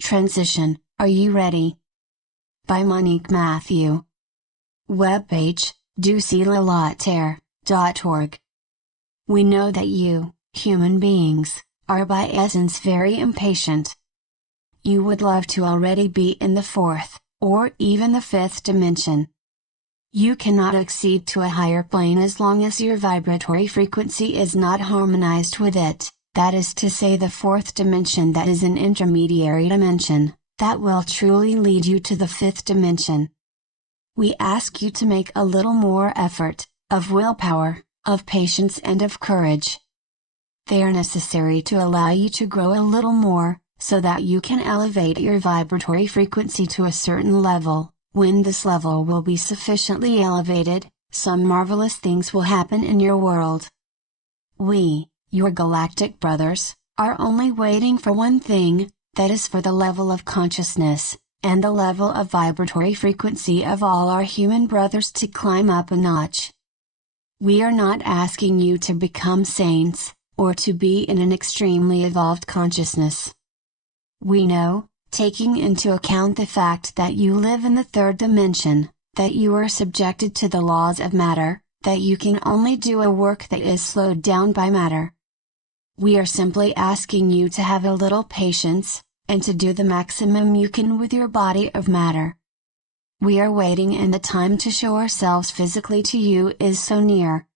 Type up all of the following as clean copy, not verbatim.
Transition, Are You Ready? By Monique Mathieu. Webpage, doucelater.org. We know that you, human beings, are by essence very impatient. You would love to already be in the fourth, or even the fifth dimension. You cannot accede to a higher plane as long as your vibratory frequency is not harmonized with it, that is to say the fourth dimension, that is an intermediary dimension, that will truly lead you to the fifth dimension. We ask you to make a little more effort, of willpower, of patience and of courage. They are necessary to allow you to grow a little more, so that you can elevate your vibratory frequency to a certain level. When this level will be sufficiently elevated, some marvelous things will happen in your world. We, your galactic brothers, are only waiting for one thing, that is for the level of consciousness, and the level of vibratory frequency of all our human brothers to climb up a notch. We are not asking you to become saints, or to be in an extremely evolved consciousness. We know, taking into account the fact that you live in the third dimension, that you are subjected to the laws of matter, that you can only do a work that is slowed down by matter. We are simply asking you to have a little patience, and to do the maximum you can with your body of matter. We are waiting, and the time to show ourselves physically to you is so near.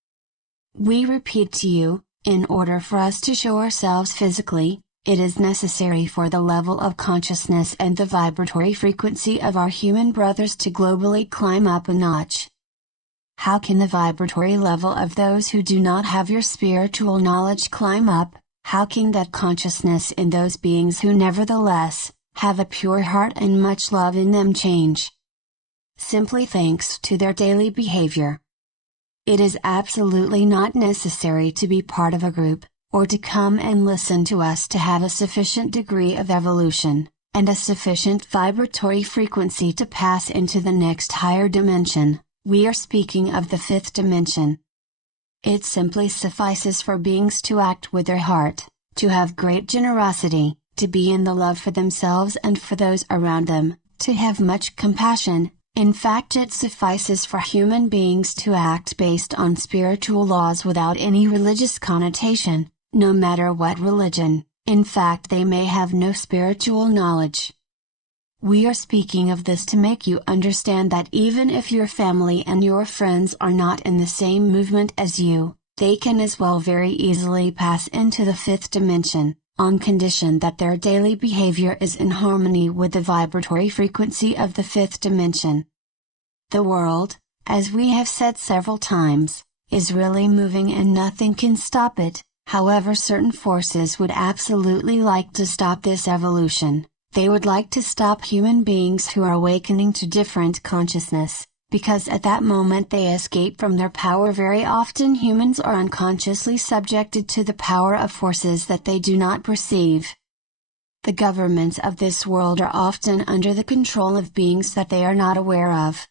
We repeat to you, in order for us to show ourselves physically, it is necessary for the level of consciousness and the vibratory frequency of our human brothers to globally climb up a notch. How can the vibratory level of those who do not have your spiritual knowledge climb up? How can that consciousness in those beings who nevertheless have a pure heart and much love in them change? Simply thanks to their daily behavior. It is absolutely not necessary to be part of a group, or to come and listen to us to have a sufficient degree of evolution, and a sufficient vibratory frequency to pass into the next higher dimension. We are speaking of the fifth dimension. It simply suffices for beings to act with their heart, to have great generosity, to be in the love for themselves and for those around them, to have much compassion. In fact, it suffices for human beings to act based on spiritual laws without any religious connotation. No matter what religion, in fact they may have no spiritual knowledge. We are speaking of this to make you understand that even if your family and your friends are not in the same movement as you, they can as well very easily pass into the fifth dimension, on condition that their daily behavior is in harmony with the vibratory frequency of the fifth dimension. The world, as we have said several times, is really moving and nothing can stop it. However, certain forces would absolutely like to stop this evolution. They would like to stop human beings who are awakening to different consciousness, because at that moment they escape from their power. Very often humans are unconsciously subjected to the power of forces that they do not perceive. The governments of this world are often under the control of beings that they are not aware of.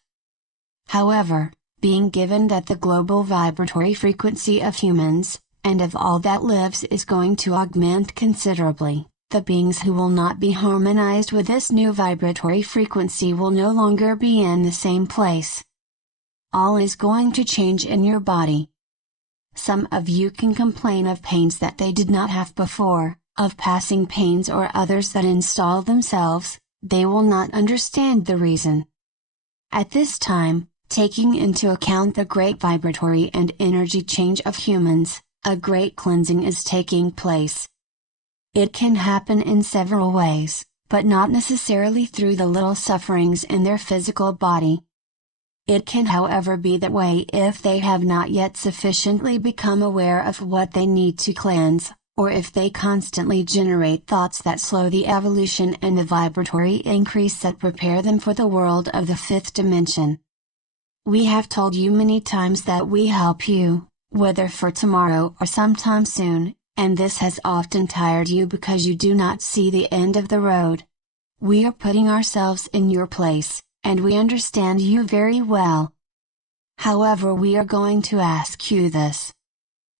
However, being given that the global vibratory frequency of humans, and of all that lives is going to augment considerably, the beings who will not be harmonized with this new vibratory frequency will no longer be in the same place. All is going to change in your body. Some of you can complain of pains that they did not have before, of passing pains or others that install themselves. They will not understand the reason. At this time, taking into account the great vibratory and energy change of humans, a great cleansing is taking place. It can happen in several ways, but not necessarily through the little sufferings in their physical body. It can however be that way if they have not yet sufficiently become aware of what they need to cleanse, or if they constantly generate thoughts that slow the evolution and the vibratory increase that prepare them for the world of the fifth dimension. We have told you many times that we help you, whether for tomorrow or sometime soon, and this has often tired you because you do not see the end of the road. We are putting ourselves in your place, and we understand you very well. However, we are going to ask you this.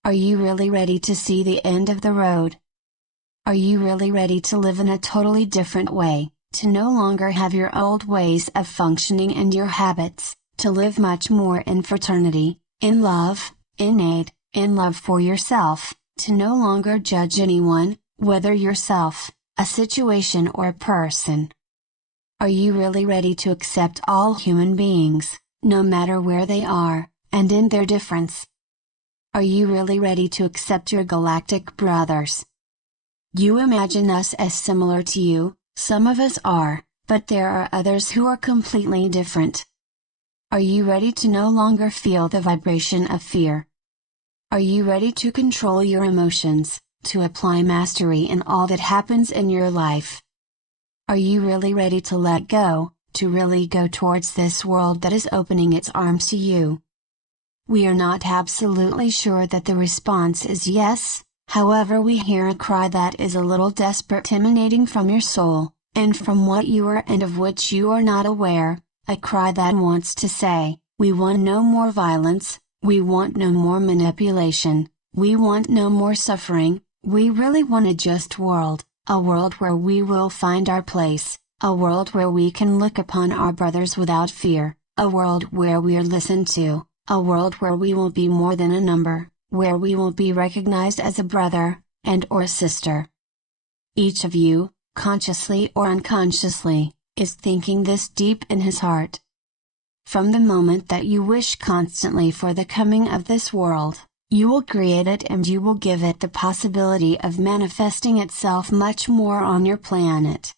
Are you really ready to see the end of the road? Are you really ready to live in a totally different way, to no longer have your old ways of functioning and your habits, to live much more in fraternity, in love, in aid, in love for yourself, to no longer judge anyone, whether yourself, a situation or a person? Are you really ready to accept all human beings, no matter where they are, and in their difference? Are you really ready to accept your galactic brothers? You imagine us as similar to you, some of us are, but there are others who are completely different. Are you ready to no longer feel the vibration of fear? Are you ready to control your emotions, to apply mastery in all that happens in your life? Are you really ready to let go, to really go towards this world that is opening its arms to you? We are not absolutely sure that the response is yes, however we hear a cry that is a little desperate emanating from your soul, and from what you are and of which you are not aware, a cry that wants to say, we want no more violence, we want no more manipulation, we want no more suffering, we really want a just world, a world where we will find our place, a world where we can look upon our brothers without fear, a world where we are listened to, a world where we will be more than a number, where we will be recognized as a brother, and or a sister. Each of you, consciously or unconsciously, is thinking this deep in his heart. From the moment that you wish constantly for the coming of this world, you will create it and you will give it the possibility of manifesting itself much more on your planet.